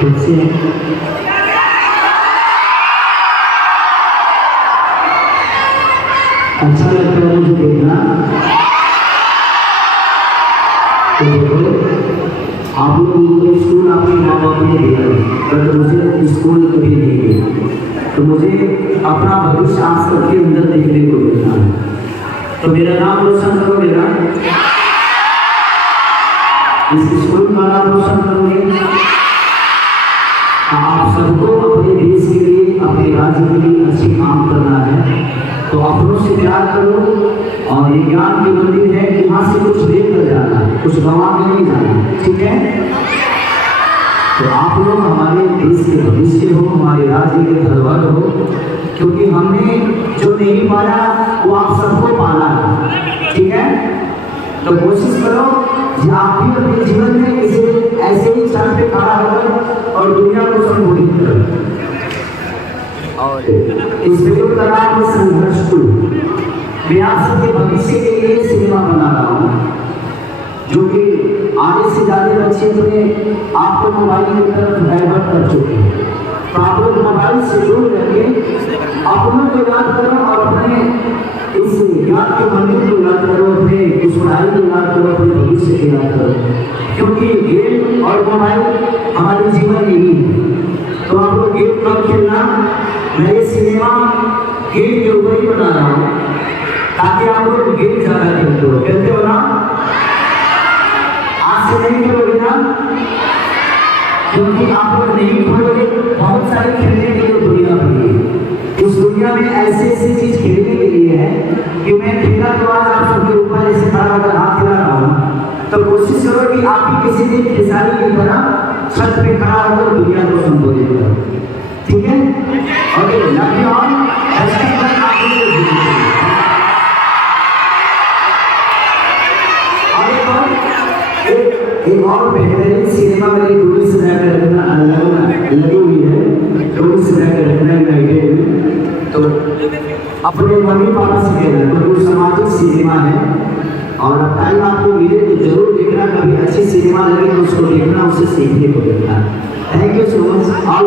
खुशी है। अच्छा लगता है मुझे देखना। तो देखो आप लोग स्कूल आपके माँ बाप ने दिया बट मुझे स्कूल कभी नहीं दिया, तो मुझे अपना भविष्य आज सबके अंदर देखने को मिलता है। तो मेरा नाम रोशन करोगे ना, इस स्कूल का नाम रोशन करोगे। आप सबको अपने देश के लिए अपने राज्य के लिए अच्छे काम करना है, तो अपनों से प्यार करो। और ये ज्ञान की मंदिर है, यहाँ से कुछ लेकर जाना है, कुछ गंवा के नहीं जाना, ठीक है। तो आप लोग हमारे देश के भविष्य हो, हमारे राज्य के धरोहर हो, क्योंकि हमने जो नहीं पाया वो आप सबको पाना है, ठीक है। तो कोशिश करो कि आप भी अपने जीवन में इसे ऐसे ही सर पे खड़ा होकर और दुनिया को संबोधित करो। और इस वीडियो का नाम है संघर्ष 2। मैं आप सबके भविष्य के लिए सिनेमा बना रहा हूँ, जो कि आधे से ज्यादा बच्चे अपने आपको मोबाइल की तरफ डाइवर्ट कर चुके हैं। तो आप लोग मोबाइल से दूर रहिए, अपनों को याद करो और अपने इस ज्ञान के मंदिर को याद करो, अपने इस पढ़ाई को याद करो, अपने भविष्य को याद करो, क्योंकि गेम और मोबाइल हमारे जीवन यही है। तो आप लोग गेम कब खेलना, मैं ये सिनेमा गेम के ऊपर ही बना रहा हूँ, ताकि आप लोग गेम ज्यादा खेलते हो ना। आज से नहीं खेलोगे ना, क्योंकि आप लोग नहीं खेलोगे, बहुत सारे खेलने के लिए दुनिया बनी है। इस दुनिया में ऐसी ऐसी चीज खेलने के लिए है कि मैं खेला तो आज आप सबके ऊपर ऐसे खड़ा होकर हाथ खिला रहा हूँ। तो कोशिश करो कि आप भी किसी दिन खिसारी की तरह छत पे खड़ा होकर दुनिया को संबोधित करो, ठीक है। Okay, love you all. एक और बेहतरीन सिनेमा मेरी डोरी से जाकर रखना लगी हुई है, डोरी से जाकर रखना है में। तो अपने मम्मी पापा से कहना, तो सामाजिक सिनेमा है और टाइम आपको मिले तो जरूर देखना। कभी अच्छी सिनेमा लगे तो उसको देखना, उसे सीखने को मिलता है। Thank you so much all.